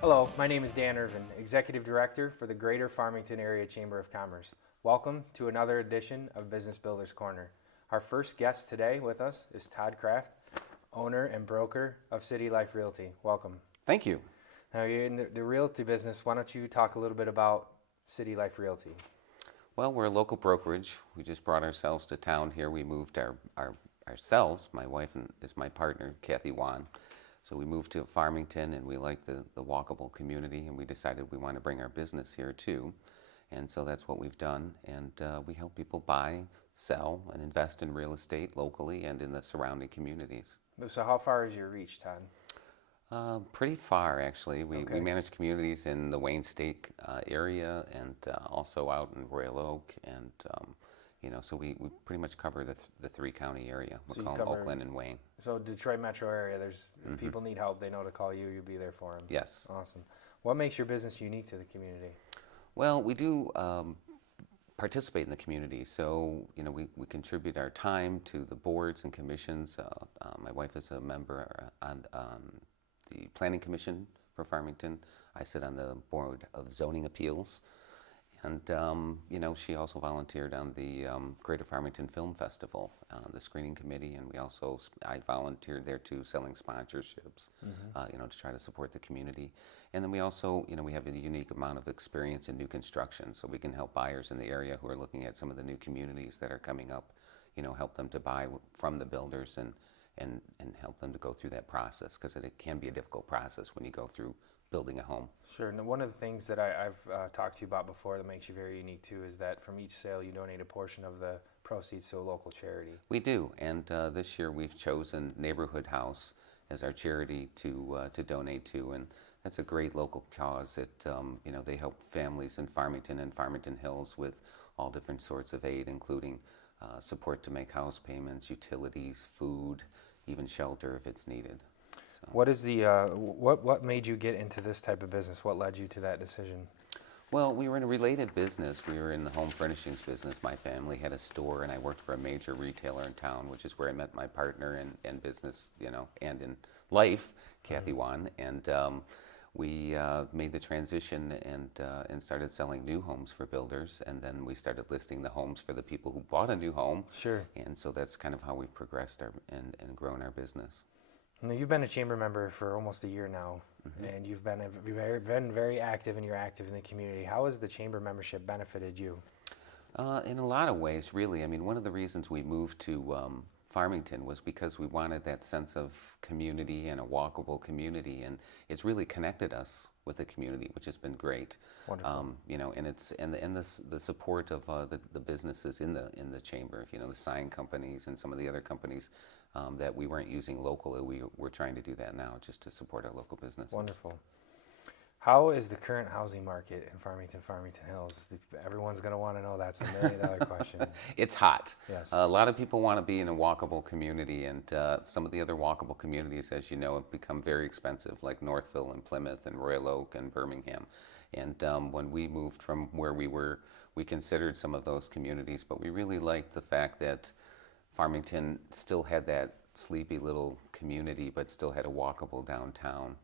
Hello, my name is Dan Irvin, Executive Director for the Greater Farmington Area Chamber of Commerce. Welcome to another edition of Business Builders Corner. Our first guest today with us is Todd Kraft, owner and broker of City Life Realty. Welcome. Thank you. Now you're in the realty business. Why don't you talk a little bit about City Life Realty? Well, we're a local brokerage. We just brought ourselves to town here. We moved ourselves, my wife is my partner, Kathy Wan. So we moved to Farmington, and we like the walkable community, and we decided we want to bring our business here too. And so that's what we've done. And we help people buy, sell, and invest in real estate locally and in the surrounding communities. So how far is your reach, Todd? Pretty far, actually. We Okay. manage communities in the Wayne State area and also out in Royal Oak. And, so we pretty much cover the three-county area, So you Macomb, cover- Oakland, and Wayne. So Detroit metro area, if people need help, they know to call you, you'll be there for them. Yes. Awesome. What makes your business unique to the community? Well, we do participate in the community. So, we contribute our time to the boards and commissions. My wife is a member on the Planning Commission for Farmington. I sit on the Board of Zoning Appeals. And, she also volunteered on the Greater Farmington Film Festival, the screening committee, and I volunteered there too, selling sponsorships, to try to support the community. And then we also, we have a unique amount of experience in new construction, so we can help buyers in the area who are looking at some of the new communities that are coming up, help them to buy from the builders and help them to go through that process, because it can be a difficult process when you go through building a home. Sure. Now, one of the things that I've talked to you about before that makes you very unique too is that from each sale you donate a portion of the proceeds to a local charity. We do, and this year we've chosen Neighborhood House as our charity to donate to, and that's a great local cause. They help families in Farmington and Farmington Hills with all different sorts of aid, including support to make house payments, utilities, food, even shelter if it's needed. So. What is what made you get into this type of business? What led you to that decision? Well, we were in a related business. We were in the home furnishings business. My family had a store, and I worked for a major retailer in town, which is where I met my partner in business, and in life, Kathy Wan. And we made the transition and started selling new homes for builders, and then we started listing the homes for the people who bought a new home. Sure. And so that's kind of how we've progressed and grown our business. Now, you've been a chamber member for almost a year now, and you've been very active, and you're active in the community. How has the chamber membership benefited you? In a lot of ways, really. I mean, one of the reasons we moved to Farmington was because we wanted that sense of community and a walkable community, and it's really connected us with the community, which has been great. Wonderful. And the support of the businesses in the chamber, the sign companies and some of the other companies that we weren't using locally. We're trying to do that now, just to support our local businesses. Wonderful. How is the current housing market in Farmington Hills? Everyone's going to want to know. That's $1 million question. It's hot. Yes. A lot of people want to be in a walkable community, and some of the other walkable communities, as you know, have become very expensive, like Northville and Plymouth and Royal Oak and Birmingham. And when we moved from where we were, we considered some of those communities, but we really liked the fact that Farmington still had that sleepy little community, but still had a walkable downtown.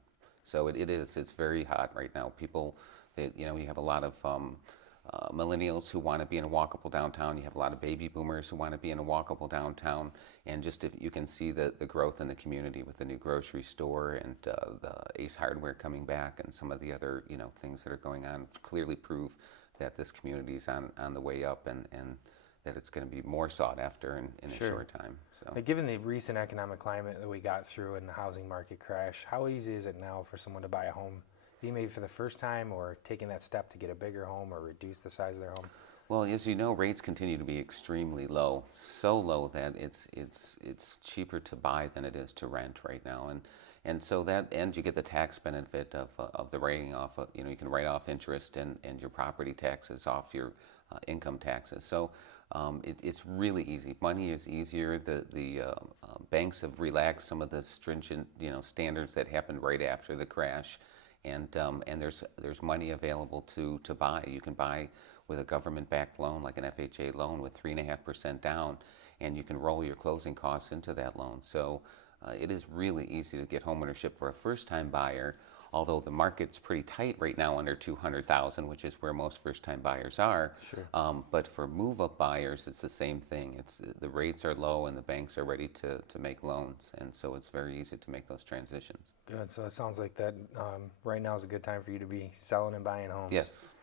So it's very hot right now. People, you have a lot of millennials who want to be in a walkable downtown. You have a lot of baby boomers who want to be in a walkable downtown. And just if you can see the growth in the community with the new grocery store and the Ace Hardware coming back and some of the other, things that are going on, clearly prove that this community is on the way up and that it's going to be more sought after in Sure. a short time. So. Now, given the recent economic climate that we got through and the housing market crash, how easy is it now for someone to buy a home, be maybe for the first time or taking that step to get a bigger home or reduce the size of their home? Well, as you know, rates continue to be extremely low, so low that it's cheaper to buy than it is to rent right now, and so you get the tax benefit of the writing off. You can write off interest and your property taxes off your income taxes. So it's really easy. Money is easier. The banks have relaxed some of the stringent standards that happened right after the crash, and there's money available to buy. You can buy with a government-backed loan, like an FHA loan, with 3.5% down, and you can roll your closing costs into that loan. So it is really easy to get homeownership for a first-time buyer. although the market's pretty tight right now under 200,000, which is where most first-time buyers are. Sure. But for move-up buyers, it's the same thing. The rates are low and the banks are ready to make loans, and so it's very easy to make those transitions. Good. So it sounds like that right now is a good time for you to be selling and buying homes. Yes.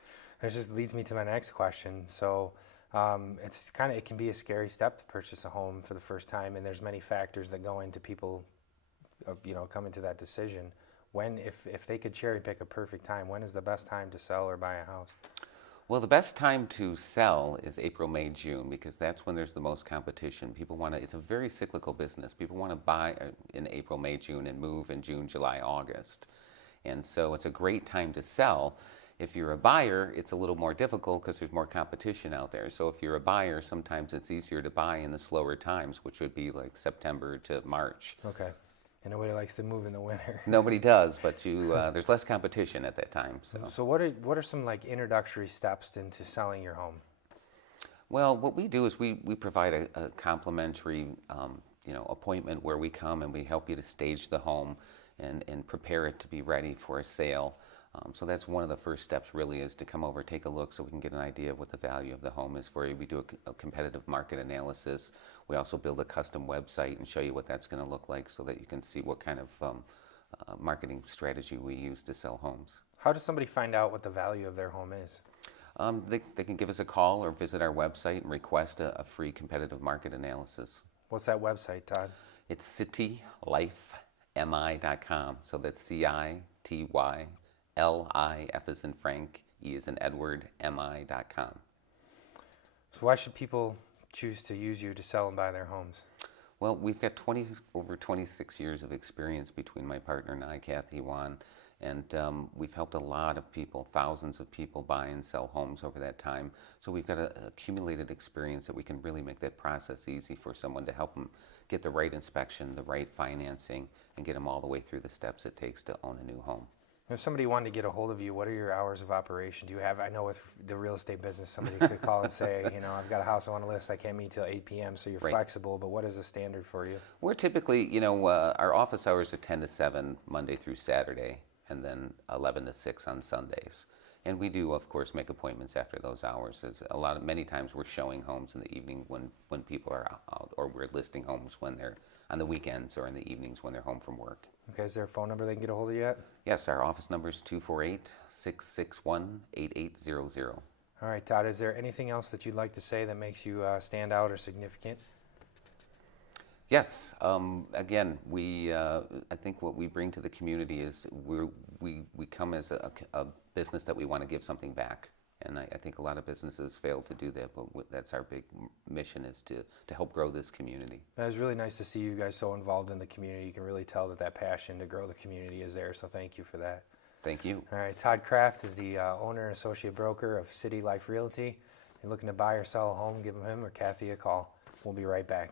That just leads me to my next question. So it can be a scary step to purchase a home for the first time, and there's many factors that go into people, coming to that decision. When, if they could cherry pick a perfect time, when is the best time to sell or buy a house? Well, the best time to sell is April, May, June, because that's when there's the most competition. It's a very cyclical business. People want to buy in April, May, June, and move in June, July, August. And so it's a great time to sell. If you're a buyer, it's a little more difficult because there's more competition out there. So if you're a buyer, sometimes it's easier to buy in the slower times, which would be like September to March. Okay. And nobody likes to move in the winter. Nobody does, but there's less competition at that time. So what are some like introductory steps into selling your home? Well, what we do is we provide a complimentary appointment where we come and we help you to stage the home and prepare it to be ready for a sale. So that's one of the first steps really, is to come over, take a look so we can get an idea of what the value of the home is for you. We do a competitive market analysis. We also build a custom website and show you what that's going to look like so that you can see what kind of marketing strategy we use to sell homes. How does somebody find out what the value of their home is? They can give us a call or visit our website and request a free competitive market analysis. What's that website, Todd? It's citylifemi.com. So that's CITY. L-I-F as in Frank, E as in Edward, M-I.com. So why should people choose to use you to sell and buy their homes? Well, we've got over 26 years of experience between my partner and I, Kathy Wan, and we've helped a lot of people, thousands of people, buy and sell homes over that time. So we've got an accumulated experience that we can really make that process easy for someone to help them get the right inspection, the right financing, and get them all the way through the steps it takes to own a new home. If somebody wanted to get a hold of you, what are your hours of operation? Do you have, I know with the real estate business, somebody could call and say, I've got a house I want to list, I can't meet till 8 p.m., so you're Right. flexible, but what is the standard for you? We're typically, our office hours are 10 to 7, Monday through Saturday, and then 11 to 6 on Sundays. And we do, of course, make appointments after those hours. Many times we're showing homes in the evening when people are out, or we're listing homes when they're on the weekends or in the evenings when they're home from work. Okay, is there a phone number they can get a hold of you at? Yes, our office number is 248-661-8800. All right, Todd, is there anything else that you'd like to say that makes you stand out or significant? Yes. Again, I think what we bring to the community is we come as a business that we want to give something back. And I think a lot of businesses fail to do that, but that's our big mission, is to help grow this community. It was really nice to see you guys so involved in the community. You can really tell that passion to grow the community is there, so thank you for that. Thank you. All right, Todd Kraft is the owner and associate broker of City Life Realty. If you're looking to buy or sell a home, give him or Kathy a call. We'll be right back.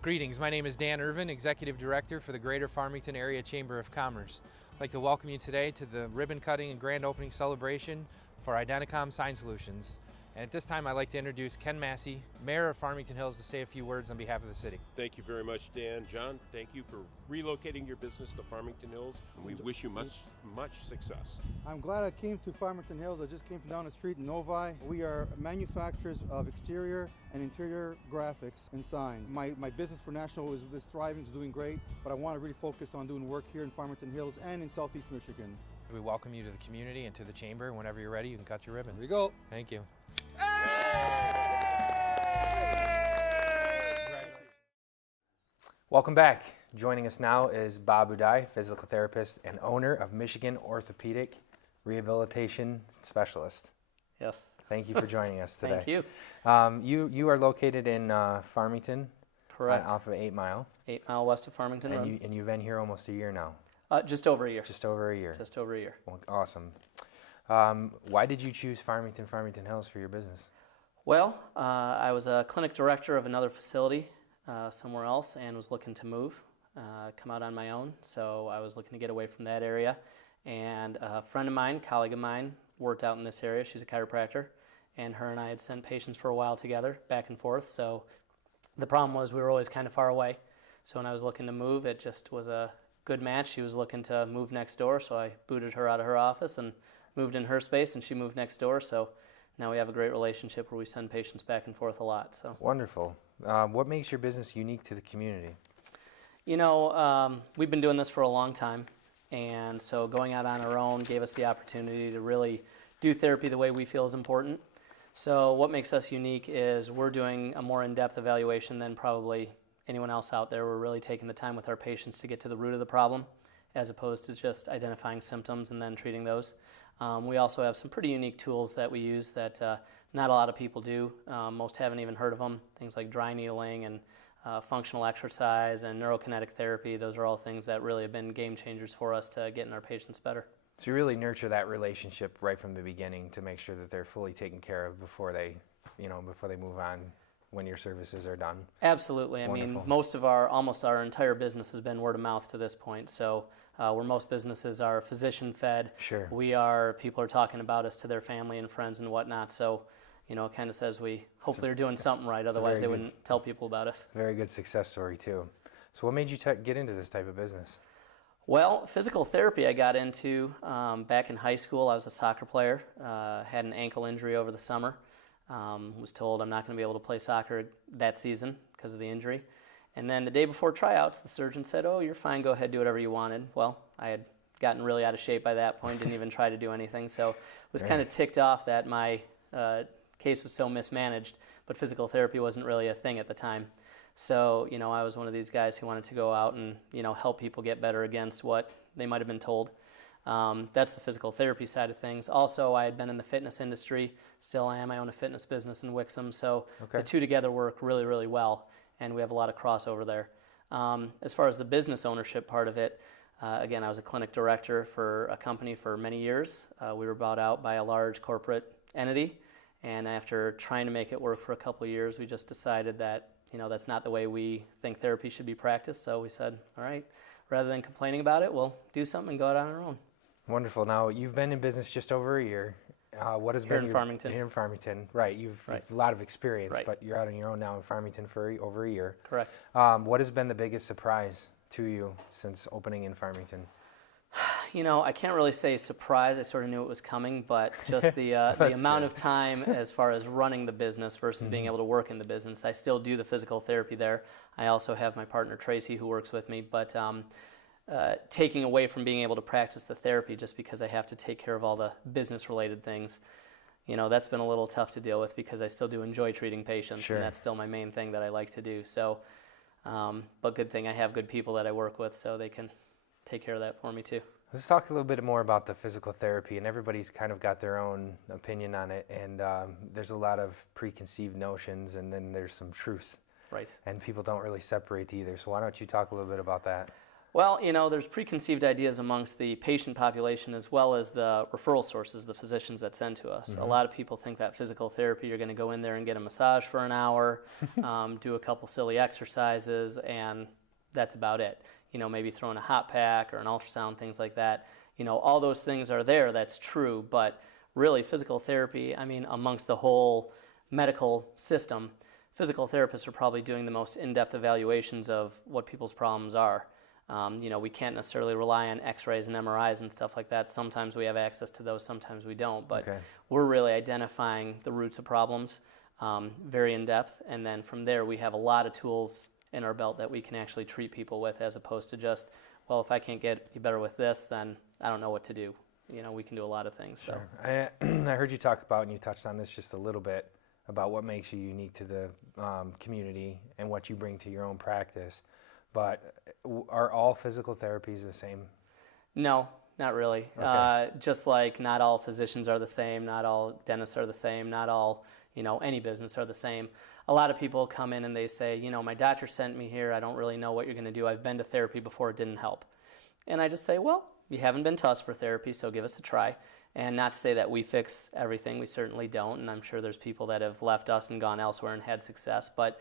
Greetings, my name is Dan Irvin, Executive Director for the Greater Farmington Area Chamber of Commerce. I'd like to welcome you today to the ribbon cutting and grand opening celebration for Identicom Sign Solutions. And at this time, I'd like to introduce Ken Massey, Mayor of Farmington Hills, to say a few words on behalf of the city. Thank you very much, Dan. John, thank you for relocating your business to Farmington Hills. We wish you much success. I'm glad I came to Farmington Hills. I just came from down the street in Novi. We are manufacturers of exterior and interior graphics and signs. My business for national is thriving, is doing great, but I want to really focus on doing work here in Farmington Hills and in Southeast Michigan. We welcome you to the community and to the chamber. Whenever you're ready, you can cut your ribbon. Here we go. Thank you. Welcome back. Joining us now is Bob Uday, physical therapist and owner of Michigan Orthopedic Rehabilitation Specialist. Yes. Thank you for joining us today. Thank you. You are located in Farmington. Correct. Off of 8 Mile. 8 Mile west of Farmington Road. And you've been here almost a year now. Just over a year. Just over a year. Just over a year. Well, awesome. Why did you choose Farmington Hills for your business? Well, I was a clinic director of another facility somewhere else and was looking to move. come out on my own. So I was looking to get away from that area. And a friend of mine, colleague of mine, worked out in this area. She's a chiropractor. And her and I had sent patients for a while together, back and forth. So the problem was we were always kind of far away. So when I was looking to move, it just was a good match. She was looking to move next door, so I booted her out of her office and moved in her space, and she moved next door. So now we have a great relationship where we send patients back and forth a lot. So Wonderful. What makes your business unique to the community? We've been doing this for a long time, and so going out on our own gave us the opportunity to really do therapy the way we feel is important. So what makes us unique is we're doing a more in-depth evaluation than probably anyone else out there. We're really taking the time with our patients to get to the root of the problem, as opposed to just identifying symptoms and then treating those. We also have some pretty unique tools that we use that not a lot of people do. Most haven't even heard of them. Things like dry needling and functional exercise and neurokinetic therapy. Those are all things that really have been game changers for us to getting our patients better. So you really nurture that relationship right from the beginning to make sure that they're fully taken care of before they move on when your services are done. Absolutely. Wonderful. I mean, almost our entire business has been word of mouth to this point. So where most businesses are physician fed, Sure. people are talking about us to their family and friends and whatnot. So, it kind of says we hopefully are doing something right. Otherwise, they wouldn't tell people about us. Very good success story too. So what made you get into this type of business? Well, physical therapy I got into back in high school. I was a soccer player, had an ankle injury over the summer. Was told I'm not going to be able to play soccer that season because of the injury. And then the day before tryouts, the surgeon said, "Oh, you're fine, go ahead, do whatever you wanted." Well, I had gotten really out of shape by that point, didn't even try to do anything. So was kind of ticked off that my case was so mismanaged, but physical therapy wasn't really a thing at the time. So, I was one of these guys who wanted to go out and, help people get better against what they might have been told. That's the physical therapy side of things. Also, I had been in the fitness industry. Still am. I own a fitness business in Wixom. So the two together work really, really well, and we have a lot of crossover there. As far as the business ownership part of it, again, I was a clinic director for a company for many years. We were bought out by a large corporate entity, and after trying to make it work for a couple of years, we just decided that that's not the way we think therapy should be practiced. So we said, all right, rather than complaining about it, we'll do something and go out on our own. Wonderful. Now, you've been in business just over a year. What has been Farmington. Here in Farmington, right. You've a lot of experience, Right. but you're out on your own now in Farmington for over a year. Correct. What has been the biggest surprise to you since opening in Farmington? I can't really say surprise. I sort of knew it was coming, but just the amount of time as far as running the business versus being able to work in the business. I still do the physical therapy there. I also have my partner Tracy who works with me, but taking away from being able to practice the therapy just because I have to take care of all the business-related things, that's been a little tough to deal with because I still do enjoy treating patients, Sure. and that's still my main thing that I like to do. So, but good thing I have good people that I work with, so they can take care of that for me too. Let's talk a little bit more about the physical therapy, and everybody's kind of got their own opinion on it, and there's a lot of preconceived notions, and then there's some truths. Right. And people don't really separate either, so why don't you talk a little bit about that? Well, there's preconceived ideas amongst the patient population as well as the referral sources, the physicians that send to us. A lot of people think that physical therapy, you're going to go in there and get a massage for an hour, do a couple silly exercises, and that's about it. Maybe throw in a hot pack or an ultrasound, things like that. All those things are there, that's true, but really physical therapy, amongst the whole medical system, physical therapists are probably doing the most in-depth evaluations of what people's problems are. We can't necessarily rely on x-rays and MRIs and stuff like that. Sometimes we have access to those, sometimes we don't, but we're really identifying the roots of problems very in-depth, and then from there we have a lot of tools in our belt that we can actually treat people with, as opposed to just, well, if I can't get you better with this, then I don't know what to do. We can do a lot of things. Sure. So I heard you talk about, and you touched on this just a little bit, about what makes you unique to the community and what you bring to your own practice. But are all physical therapies the same? No, not really. Okay. Just like not all physicians are the same, not all dentists are the same, not all, any business are the same. A lot of people come in and they say, my doctor sent me here, I don't really know what you're going to do. I've been to therapy before, it didn't help. And I just say, well, you haven't been to us for therapy, so give us a try. And not to say that we fix everything, we certainly don't, and I'm sure there's people that have left us and gone elsewhere and had success, but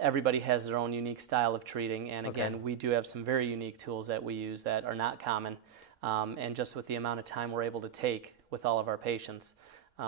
everybody has their own unique style of treating, and again, we do have some very unique tools that we use that are not common, and just with the amount of time we're able to take with all of our patients,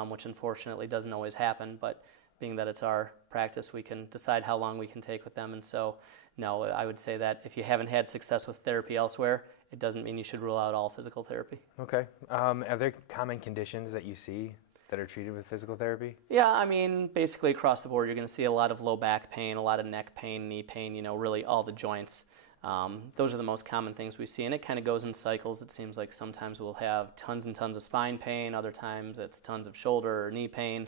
which unfortunately doesn't always happen, but being that it's our practice, we can decide how long we can take with them, and so, no, I would say that if you haven't had success with therapy elsewhere, it doesn't mean you should rule out all physical therapy. Okay. Are there common conditions that you see that are treated with physical therapy? Yeah, I mean, basically across the board, you're going to see a lot of low back pain, a lot of neck pain, knee pain, you know, really all the joints. Those are the most common things we see, and it kind of goes in cycles. It seems like sometimes we'll have tons and tons of spine pain, other times it's tons of shoulder or knee pain.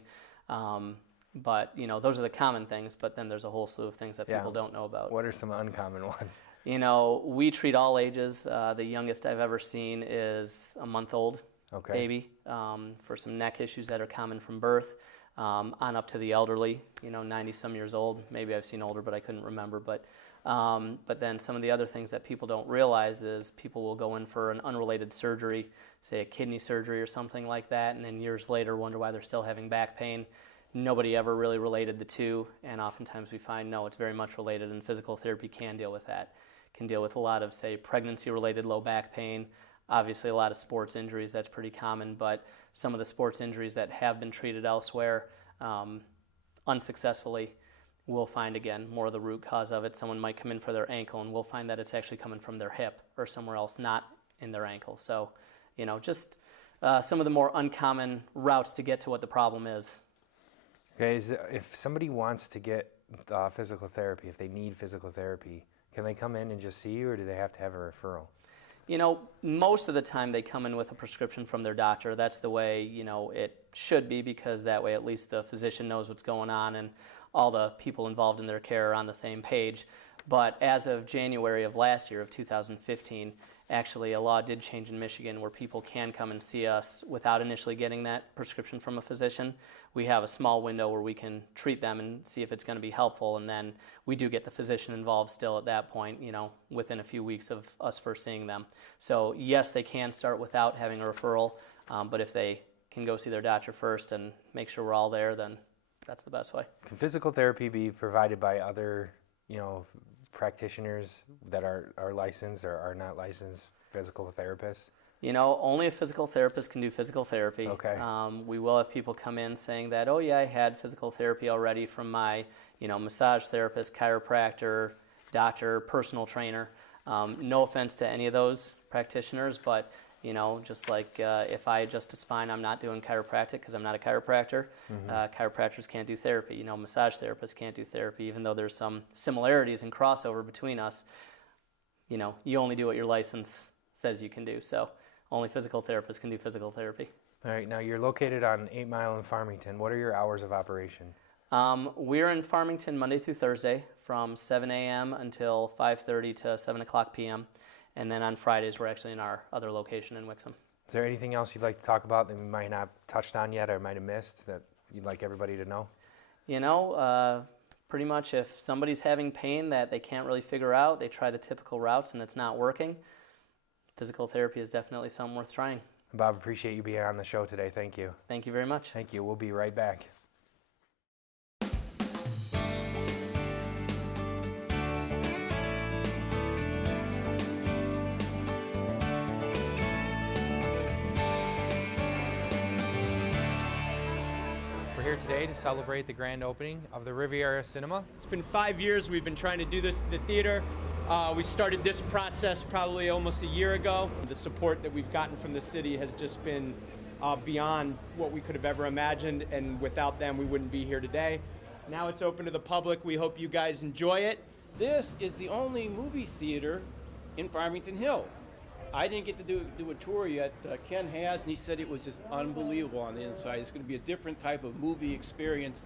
But, you know, those are the common things, but then there's a whole slew of things that people don't know about. What are some uncommon ones? You know, we treat all ages. The youngest I've ever seen is a month-old baby for some neck issues that are common from birth, on up to the elderly, you know, 90-some years old. Maybe I've seen older, but I couldn't remember. But then some of the other things that people don't realize is people will go in for an unrelated surgery, say a kidney surgery or something like that, and then years later wonder why they're still having back pain. Nobody ever really related the two, and oftentimes we find, no, it's very much related, and physical therapy can deal with that. Can deal with a lot of, say, pregnancy-related low back pain, obviously a lot of sports injuries, that's pretty common, but some of the sports injuries that have been treated elsewhere unsuccessfully, we'll find, again, more of the root cause of it. Someone might come in for their ankle, and we'll find that it's actually coming from their hip or somewhere else, not in their ankle. So, you know, just some of the more uncommon routes to get to what the problem is. Okay, if somebody wants to get physical therapy, if they need physical therapy, can they come in and just see you, or do they have to have a referral? You know, most of the time they come in with a prescription from their doctor. That's the way, you know, it should be, because that way at least the physician knows what's going on and all the people involved in their care are on the same page. But as of January of last year, of 2015, actually a law did change in Michigan where people can come and see us without initially getting that prescription from a physician. We have a small window where we can treat them and see if it's going to be helpful, and then we do get the physician involved still at that point, you know, within a few weeks of us first seeing them. So yes, they can start without having a referral, but if they can go see their doctor first and make sure we're all there, then that's the best way. Can physical therapy be provided by other, you know, practitioners that are licensed or are not licensed physical therapists? You know, only a physical therapist can do physical therapy. Okay. We will have people come in saying that, oh yeah, I had physical therapy already from my, you know, massage therapist, chiropractor, doctor, personal trainer. No offense to any of those practitioners, but you know, just like if I adjust a spine, I'm not doing chiropractic because I'm not a chiropractor. Chiropractors can't do therapy. You know, massage therapists can't do therapy, even though there's some similarities and crossover between us. You know, you only do what your license says you can do. So only physical therapists can do physical therapy. All right, now you're located on 8 Mile in Farmington. What are your hours of operation? We're in Farmington Monday through Thursday from 7 a.m. until 5:30 to 7 o'clock p.m. And then on Fridays, we're actually in our other location in Wixom. Is there anything else you'd like to talk about that we might not have touched on yet or might have missed that you'd like everybody to know? You know, pretty much if somebody's having pain that they can't really figure out, they try the typical routes and it's not working, physical therapy is definitely something worth trying. Bob, appreciate you being on the show today. Thank you. Thank you very much. Thank you. We'll be right back. We're here today to celebrate the grand opening of the Riviera Cinema. It's been 5 years we've been trying to do this to the theater. We started this process probably almost a year ago. The support that we've gotten from the city has just been beyond what we could have ever imagined, and without them we wouldn't be here today. Now it's open to the public. We hope you guys enjoy it. This is the only movie theater in Farmington Hills. I didn't get to do a tour yet. Ken has, and he said it was just unbelievable on the inside. It's going to be a different type of movie experience.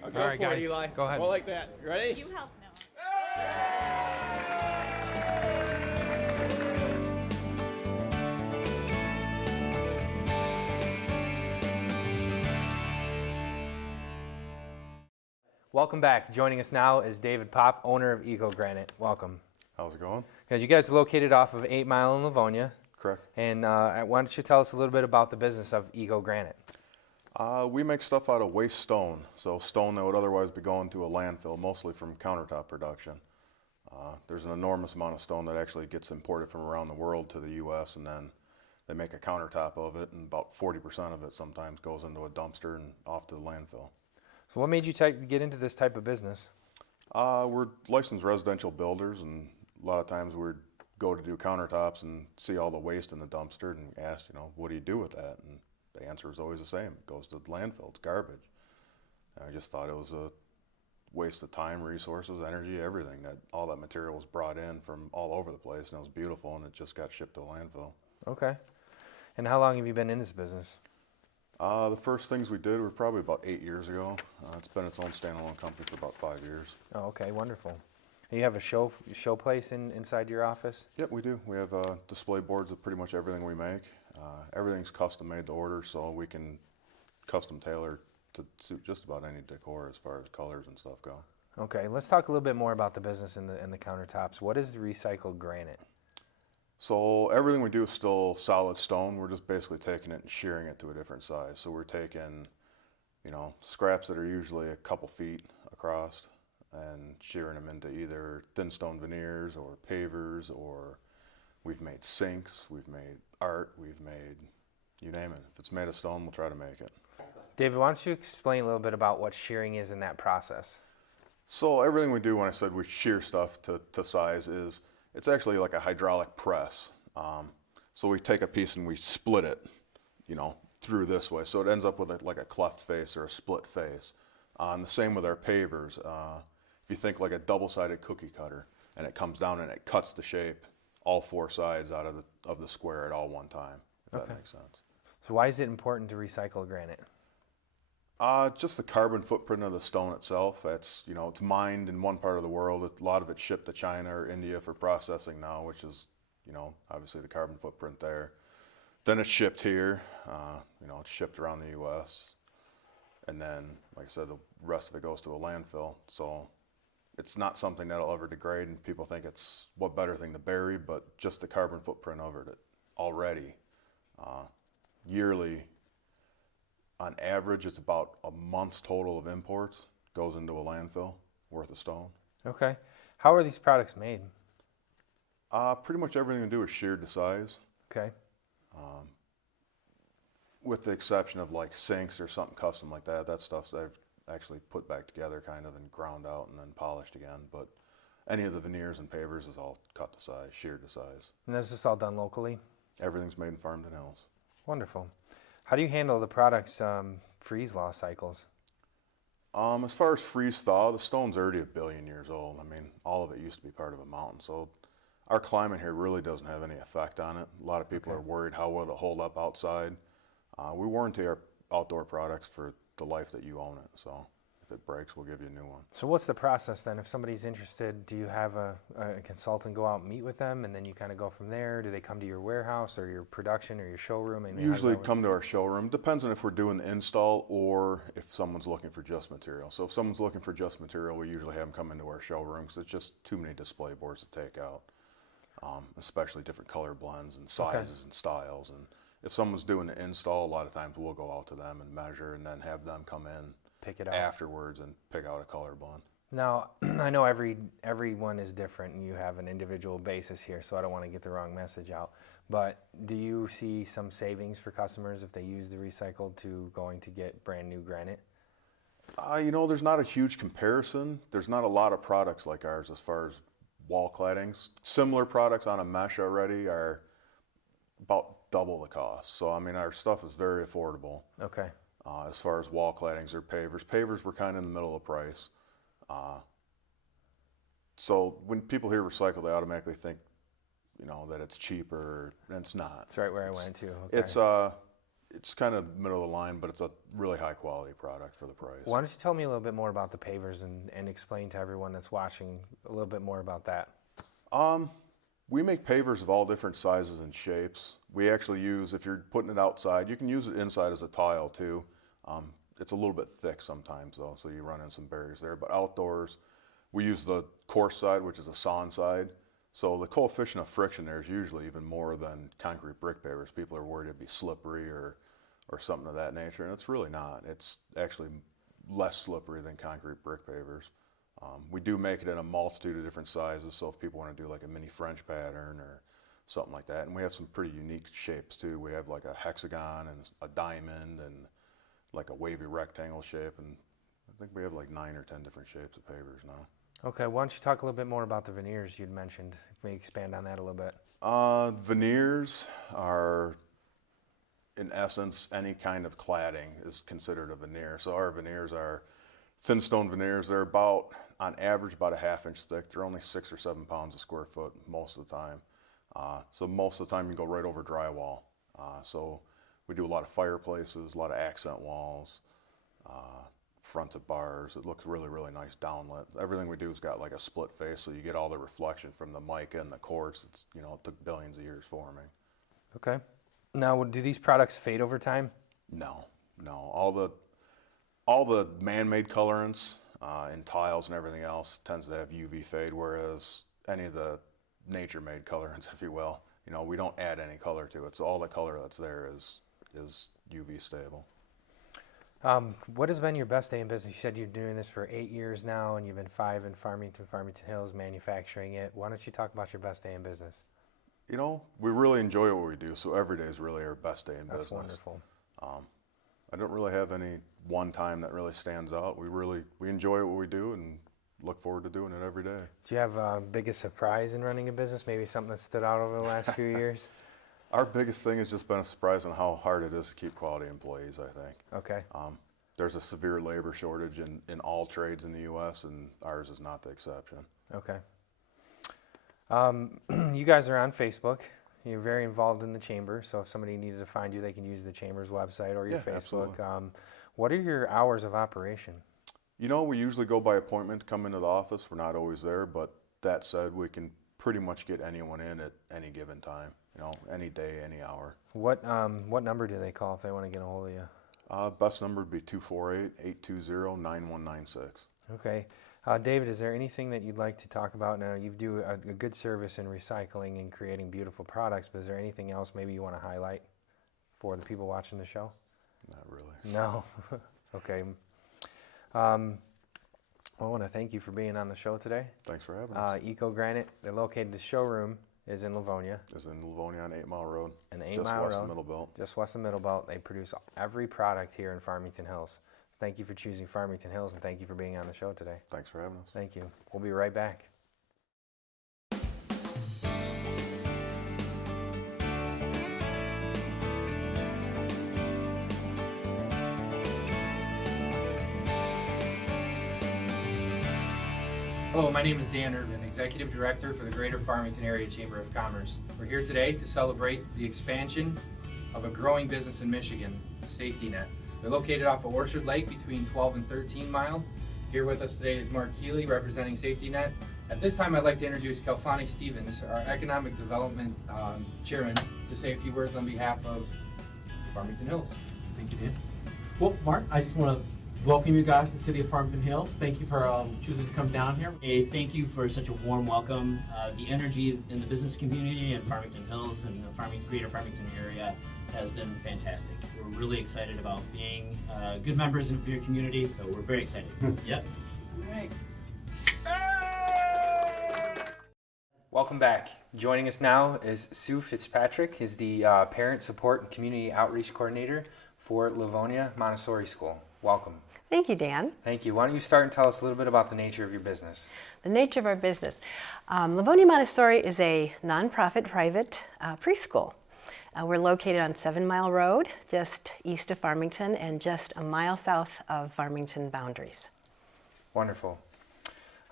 Go All for right, guys, it, Eli. go ahead. Go like that. Ready? You help Noah. Welcome back. Joining us now is David Pop, owner of Granite. Welcome. How's it going? Guys, you guys are located off of 8 Mile in Livonia. Correct. And why don't you tell us a little bit about the business of Eco Granite? We make stuff out of waste stone, so stone that would otherwise be going to a landfill, mostly from countertop production. There's an enormous amount of stone that actually gets imported from around the world to the U.S., and then they make a countertop of it, and about 40% of it sometimes goes into a dumpster and off to the landfill. So what made you get into this type of business? We're licensed residential builders, and a lot of times we'd go to do countertops and see all the waste in the dumpster and ask, what do you do with that? And the answer is always the same. It goes to the landfill. It's garbage. And I just thought it was a waste of time, resources, energy, everything. That all that material was brought in from all over the place, and it was beautiful, and it just got shipped to a landfill. Okay. And how long have you been in this business? The first things we did were probably about 8 years ago. It's been its own standalone company for about 5 years. Oh, okay, wonderful. And you have a show place inside your office? Yep, we do. We have display boards of pretty much everything we make. Everything's custom made to order, so we can custom tailor to suit just about any decor as far as colors and stuff go. Okay, let's talk a little bit more about the business and the countertops. What is recycled granite? So everything we do is still solid stone. We're just basically taking it and shearing it to a different size. So we're taking, scraps that are usually a couple feet across and shearing them into either thin stone veneers or pavers, or we've made sinks, we've made art, we've made, you name it. If it's made of stone, we'll try to make it. David, why don't you explain a little bit about what shearing is in that process? So everything we do, when I said we shear stuff to size, is it's actually like a hydraulic press. So we take a piece and we split it, through this way. So it ends up with like a cleft face or a split face. And the same with our pavers. If you think like a double-sided cookie cutter, and it comes down and it cuts the shape, all four sides out of the square at all one time, if that makes sense. So why is it important to recycle granite? Just the carbon footprint of the stone itself. It's mined in one part of the world. A lot of it's shipped to China or India for processing now, which is, obviously the carbon footprint there. Then it's shipped here. It's shipped around the U.S. And then, like I said, the rest of it goes to a landfill. So it's not something that'll ever degrade, and people think it's what better thing to bury, but just the carbon footprint of it already. Yearly, on average, it's about a month's total of imports goes into a landfill worth of stone. Okay. How are these products made? Pretty much everything we do is sheared to size. Okay. With the exception of like sinks or something custom like that. That stuff's I've actually put back together kind of and ground out and then polished again. But any of the veneers and pavers is all cut to size, sheared to size. And is this all done locally? Everything's made in Farmington Hills. Wonderful. How do you handle the product's freeze-thaw cycles? As far as freeze-thaw, the stone's already 1 billion years old. I mean, all of it used to be part of a mountain. So our climate here really doesn't have any effect on it. A lot of people are worried how will it hold up outside. We warranty our outdoor products for the life that you own it. So if it breaks, we'll give you a new one. So what's the process then? If somebody's interested, do you have a consultant go out and meet with them, and then you kind of go from there? Do they come to your warehouse or your production or your showroom? I mean, usually come to our showroom. Depends on if we're doing the install or if someone's looking for just material. So if someone's looking for just material, we usually have them come into our showroom because it's just too many display boards to take out, especially different color blends and sizes and styles. And if someone's doing the install, a lot of times we'll go out to them and measure and then have them come in pick it out afterwards and pick out a color blend. Now, I know everyone is different and you have an individual basis here, so I don't want to get the wrong message out. But do you see some savings for customers if they use the recycled to going to get brand new granite? There's not a huge comparison. There's not a lot of products like ours as far as wall claddings. Similar products on a mesh already are about double the cost. So, I mean, our stuff is very affordable. Okay. As far as wall claddings or pavers. Pavers were kind of in the middle of price. So when people hear recycled, they automatically think, that it's cheaper, and it's not. That's right where I went to. Okay. It's kind of middle of the line, but it's a really high quality product for the price. Why don't you tell me a little bit more about the pavers and explain to everyone that's watching a little bit more about that? We make pavers of all different sizes and shapes. We actually use, if you're putting it outside, you can use it inside as a tile too. It's a little bit thick sometimes though, so you run in some barriers there. But outdoors, we use the coarse side, which is a sawn side. So the coefficient of friction there is usually even more than concrete brick pavers. People are worried it'd be slippery or something of that nature, and it's really not. It's actually less slippery than concrete brick pavers. We do make it in a multitude of different sizes, so if people want to do like a mini French pattern or something like that, and we have some pretty unique shapes too. We have like a hexagon and a diamond and like a wavy rectangle shape, and I think we have like 9 or 10 different shapes of pavers now. Okay, why don't you talk a little bit more about the veneers you'd mentioned? Maybe expand on that a little bit. Veneers are, in essence, any kind of cladding is considered a veneer. So our veneers are thin stone veneers. They're about, on average, about a 1/2 inch thick. They're only 6 or 7 pounds a square foot most of the time. So most of the time you go right over drywall. So we do a lot of fireplaces, a lot of accent walls, fronts of bars. It looks really, really nice downlit. Everything we do has got like a split face, so you get all the reflection from the mica and the quartz. It's, you know, it took billions of years forming. Okay. Now, do these products fade over time? No. All the man-made colorants in tiles and everything else tends to have UV fade, whereas any of the nature-made colorants, if you will, you know, we don't add any color to it. So all the color that's there is UV stable. What has been your best day in business? You said you're doing this for 8 years now, and you've been 5 in Farmington Hills, manufacturing it. Why don't you talk about your best day in business? You know, we really enjoy what we do, so every day is really our best day in business. That's wonderful. I don't really have any one time that really stands out. We enjoy what we do and look forward to doing it every day. Do you have a biggest surprise in running a business? Maybe something that stood out over the last few years? Our biggest thing has just been a surprise on how hard it is to keep quality employees, I think. Okay. There's a severe labor shortage in all trades in the U.S., and ours is not the exception. Okay. You guys are on Facebook. You're very involved in the chamber, so if somebody needed to find you, they can use the chamber's website or your Yeah, Facebook. absolutely. What are your hours of operation? You know, we usually go by appointment to come into the office. We're not always there, but that said, we can pretty much get anyone in at any given time. You know, any day, any hour. What number do they call if they want to get a hold of you? Best number would be 248-820-9196. Okay. David, is there anything that you'd like to talk about? Now, you do a good service in recycling and creating beautiful products, but is there anything else maybe you want to highlight for the people watching the show? Not really. No? Okay. I want to thank you for being on the show today. Thanks for having us. Granite, they're located, the showroom is in Livonia. Is in Livonia on 8 Mile Road. An 8 just Mile west Road. of Middle Belt. Just west of Middle Belt. They produce every product here in Farmington Hills. Thank you for choosing Farmington Hills, and thank you for being on the show today. Thanks for having us. Thank you. We'll be right back. Hello, my name is Dan Irvin, Executive Director for the Greater Farmington Area Chamber of Commerce. We're here today to celebrate the expansion of a growing business in Michigan, Safety Net. They're located off of Orchard Lake between 12 and 13 Mile. Here with us today is Mark Keeley representing Safety Net. At this time, I'd like to introduce Kelfani Stevens, our Economic Development Chairman, to say a few words on behalf of Farmington Hills. Thank you, Dan. Well, Mark, I just want to welcome you guys to the city of Farmington Hills. Thank you for choosing to come down here. Hey, thank you for such a warm welcome. The energy in the business community in Farmington Hills and the greater Farmington area has been fantastic. We're really excited about being good members of your community, so we're very excited. Yep. All right. Welcome back. Joining us now is Sue Fitzpatrick, is the Parent Support and Community Outreach Coordinator for Livonia Montessori School. Welcome. Thank you, Dan. Thank you. Why don't you start and tell us a little bit about the nature of your business? The nature of our business. Livonia Montessori is a nonprofit private preschool. We're located on 7 Mile Road, just east of Farmington and just a mile south of Farmington boundaries. Wonderful.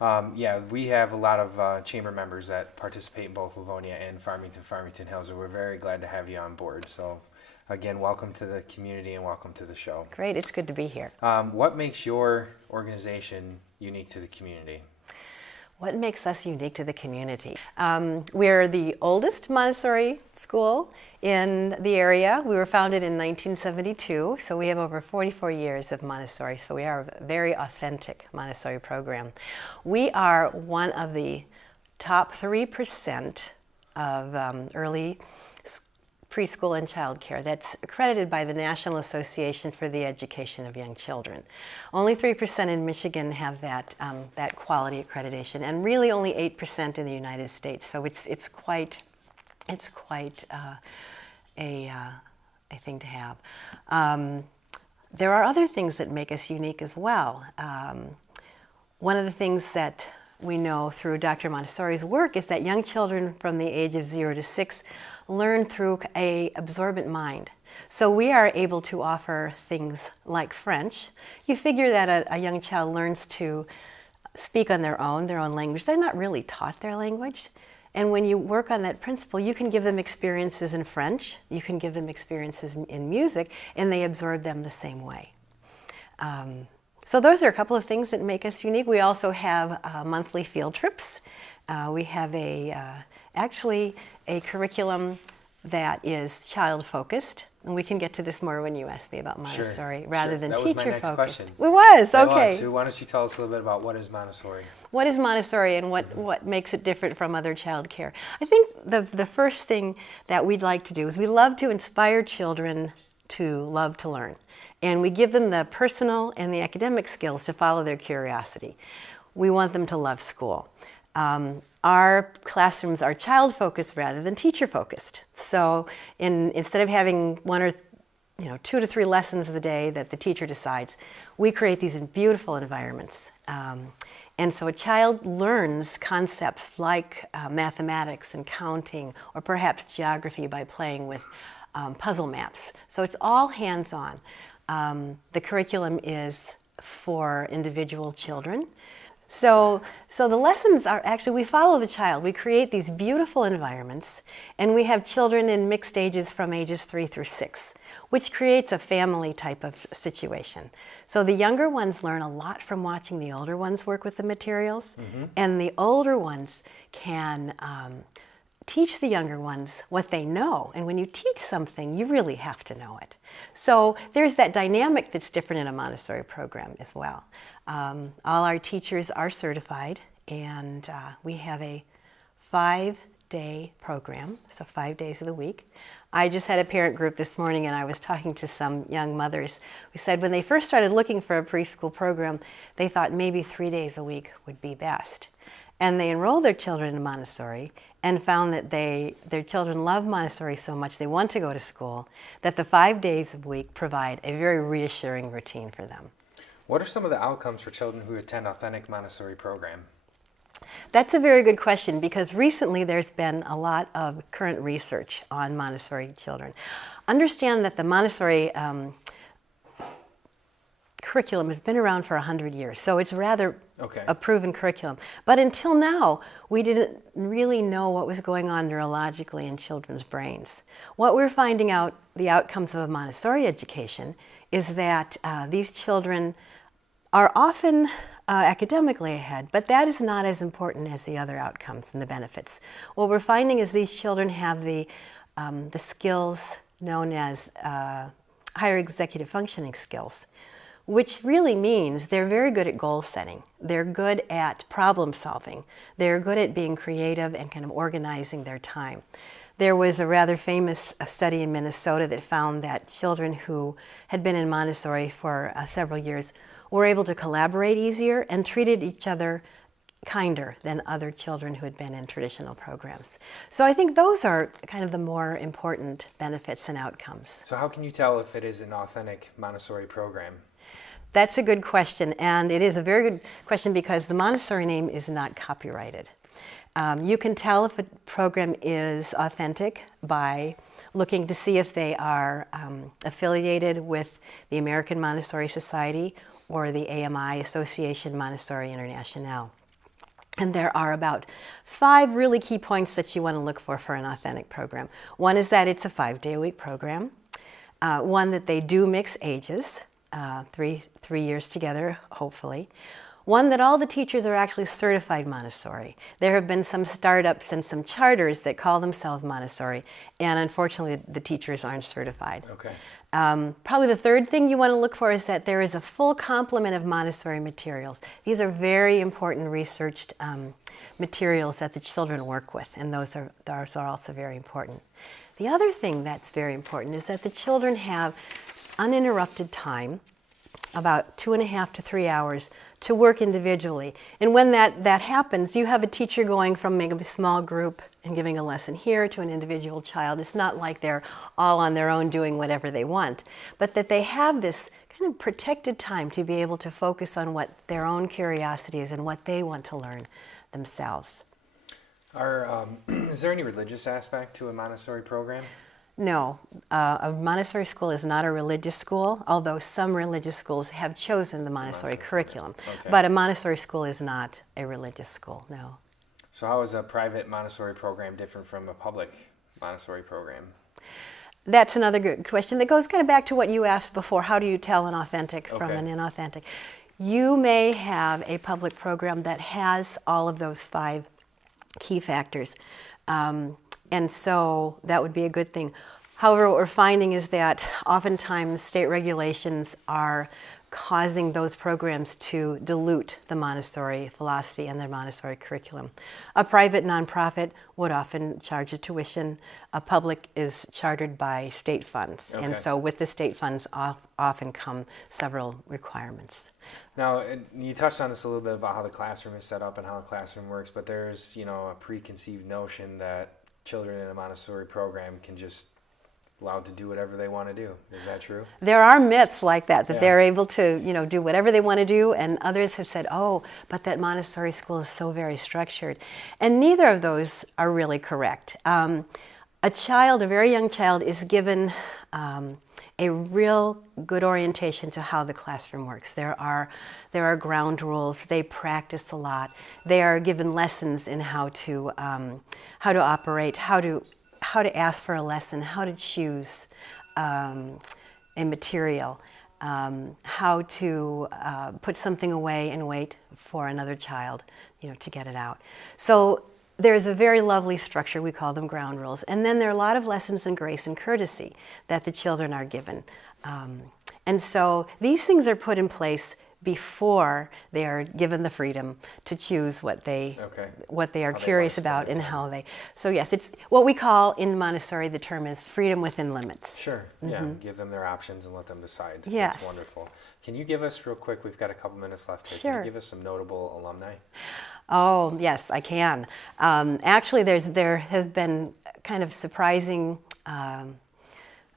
Yeah, we have a lot of chamber members that participate in both Livonia and Farmington Hills, and we're very glad to have you on board. So again, welcome to the community and welcome to the show. Great, it's good to be here. What makes your organization unique to the community? What makes us unique to the community? We're the oldest Montessori school in the area. We were founded in 1972, so we have over 44 years of Montessori, so we are a very authentic Montessori program. We are one of the top 3% of early preschool and child care. That's accredited by the National Association for the Education of Young Children. Only 3% in Michigan have that quality accreditation, and really only 8% in the United States. So it's quite a thing to have. There are other things that make us unique as well. One of the things that we know through Dr. Montessori's work is that young children from the age of 0 to 6 learn through an absorbent mind. So we are able to offer things like French. You figure that a young child learns to speak on their own language. They're not really taught their language. And when you work on that principle, you can give them experiences in French, you can give them experiences in music, and they absorb them the same way. So those are a couple of things that make us unique. We also have monthly field trips. We have actually a curriculum that is child-focused. And we can get to this more when you ask me about Montessori, rather than teacher-focused. That was my next question. It was, That okay. was. So why don't you tell us a little bit about what is Montessori? What is Montessori and what makes it different from other child care? I think the first thing that we'd like to do is we love to inspire children to love to learn. And we give them the personal and the academic skills to follow their curiosity. We want them to love school. Our classrooms are child-focused rather than teacher-focused. So instead of having 1 or 2 to 3 lessons a day that the teacher decides, we create these beautiful environments. And so a child learns concepts like mathematics and counting, or perhaps geography by playing with puzzle maps. So it's all hands-on. The curriculum is for individual children. So the lessons are actually, we follow the child. We create these beautiful environments, and we have children in mixed ages from ages 3 through 6, which creates a family type of situation. So the younger ones learn a lot from watching the older ones work with the materials, and the older ones can teach the younger ones what they know. And when you teach something, you really have to know it. So there's that dynamic that's different in a Montessori program as well. All our teachers are certified, and we have a 5-day program, so 5 days of the week. I just had a parent group this morning, and I was talking to some young mothers who said when they first started looking for a preschool program, they thought maybe 3 days a week would be best. And they enrolled their children in Montessori and found that their children love Montessori so much they want to go to school, that the 5 days a week provide a very reassuring routine for them. What are some of the outcomes for children who attend authentic Montessori program? That's a very good question, because recently there's been a lot of current research on Montessori children. Understand that the Montessori curriculum has been around for 100 years, so it's rather a proven curriculum. But until now, we didn't really know what was going on neurologically in children's brains. What we're finding out, the outcomes of a Montessori education, is that these children are often academically ahead, but that is not as important as the other outcomes and the benefits. What we're finding is these children have the skills known as higher executive functioning skills, which really means they're very good at goal setting. They're good at problem solving. They're good at being creative and kind of organizing their time. There was a rather famous study in Minnesota that found that children who had been in Montessori for several years were able to collaborate easier and treated each other kinder than other children who had been in traditional programs. So I think those are kind of the more important benefits and outcomes. So how can you tell if it is an authentic Montessori program? That's a good question, and it is a very good question because the Montessori name is not copyrighted. You can tell if a program is authentic by looking to see if they are affiliated with the American Montessori Society or the AMI, Association Montessori Internationale. And there are about 5 really key points that you want to look for an authentic program. One is that it's a 5-day-a-week program. One, that they do mix ages, 3 years together, hopefully. One, that all the teachers are actually certified Montessori. There have been some startups and some charters that call themselves Montessori, and unfortunately the teachers aren't certified. Okay. Probably the third thing you want to look for is that there is a full complement of Montessori materials. These are very important researched materials that the children work with, and those are also very important. The other thing that's very important is that the children have uninterrupted time, about 2.5 to 3 hours, to work individually. And when that happens, you have a teacher going from maybe a small group and giving a lesson here to an individual child. It's not like they're all on their own doing whatever they want, but that they have this kind of protected time to be able to focus on what their own curiosity is and what they want to learn themselves. Is there any religious aspect to a Montessori program? No, a Montessori school is not a religious school, although some religious schools have chosen the Montessori curriculum. Okay. But a Montessori school is not a religious school, no. So how is a private Montessori program different from a public Montessori program? That's another good question that goes kind of back to what you asked before. How do you tell an authentic from an inauthentic? You may have a public program that has all of those 5 key factors. And so that would be a good thing. However, what we're finding is that oftentimes state regulations are causing those programs to dilute the Montessori philosophy and the Montessori curriculum. A private nonprofit would often charge a tuition. A public is chartered by state funds. Okay. And so with the state funds often come several requirements. Now, you touched on this a little bit about how the classroom is set up and how the classroom works, but there's, a preconceived notion that children in a Montessori program can just allowed to do whatever they want to do. Is that true? There are myths like that they're able to, do whatever they want to do, and others have said, oh, but that Montessori school is so very structured. And neither of those are really correct. A very young child is given a real good orientation to how the classroom works. There are ground rules. They practice a lot. They are given lessons in how to operate, how to ask for a lesson, how to choose a material, how to put something away and wait for another child, to get it out. So there's a very lovely structure. We call them ground rules. And then there are a lot of lessons in grace and courtesy that the children are given. And so these things are put in place before they are given the freedom to choose what they are curious about and how they. So yes, it's what we call in Montessori, the term is freedom within limits. Sure. Yeah. Give them their options and let them decide. Yes. That's wonderful. Can you give us real quick? We've got a couple minutes left here. Sure. Can you give us some notable alumni? Oh yes, I can. Actually, there has been kind of surprising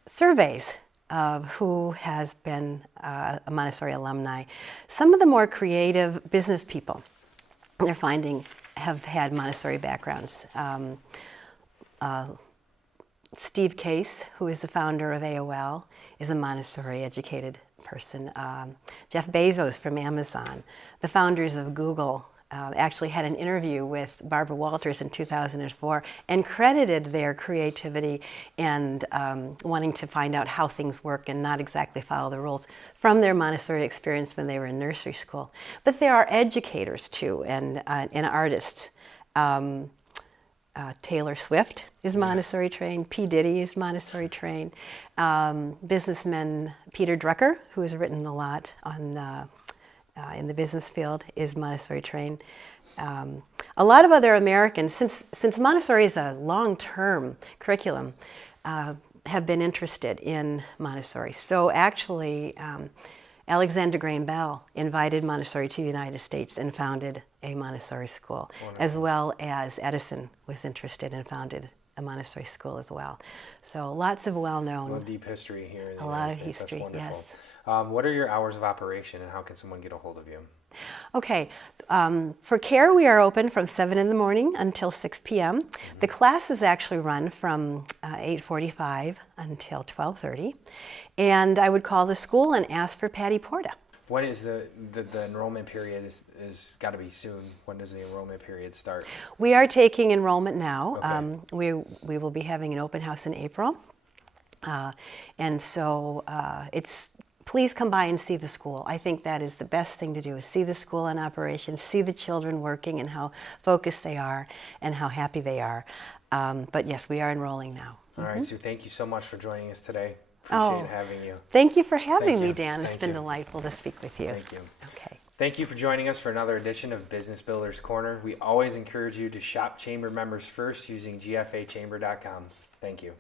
surveys of who has been a Montessori alumni. Some of the more creative business people, they're finding, have had Montessori backgrounds. Steve Case, who is the founder of AOL, is a Montessori educated person. Jeff Bezos from Amazon, the founders of Google, actually had an interview with Barbara Walters in 2004 and credited their creativity and wanting to find out how things work and not exactly follow the rules from their Montessori experience when they were in nursery school. But there are educators too and artists. Taylor Swift is Montessori trained. P. Diddy is Montessori trained. Businessman Peter Drucker, who has written a lot on in the business field, is Montessori trained. A lot of other Americans, since Montessori is a long-term curriculum, have been interested in Montessori. So actually, Alexander Graham Bell invited Montessori to the United States and founded a Montessori school, as well as Edison was interested and founded a Montessori school as well. So lots of well-known. Well, deep history here in the a United lot of States. history, That's wonderful. yes. What are your hours of operation and how can someone get a hold of you? Okay, for care we are open from 7 in the morning until 6 p.m. The classes actually run from 8:45 until 12:30. And I would call the school and ask for Patty Porta. When is the enrollment period is got to be soon. When does the enrollment period start? We are taking enrollment now. Okay. We will be having an open house in April. And so it's please come by and see the school. I think that is the best thing to do, is see the school in operation, see the children working and how focused they are and how happy they are. But yes, we are enrolling now. All right, Sue, thank you so much for joining us today. Appreciate having you. Thank you for having Thank me, you. Dan. It's Thank been you. delightful to speak with you. Thank you. Okay. Thank you for joining us for another edition of Business Builders Corner. We always encourage you to shop Chamber members first using gfachamber.com. Thank you.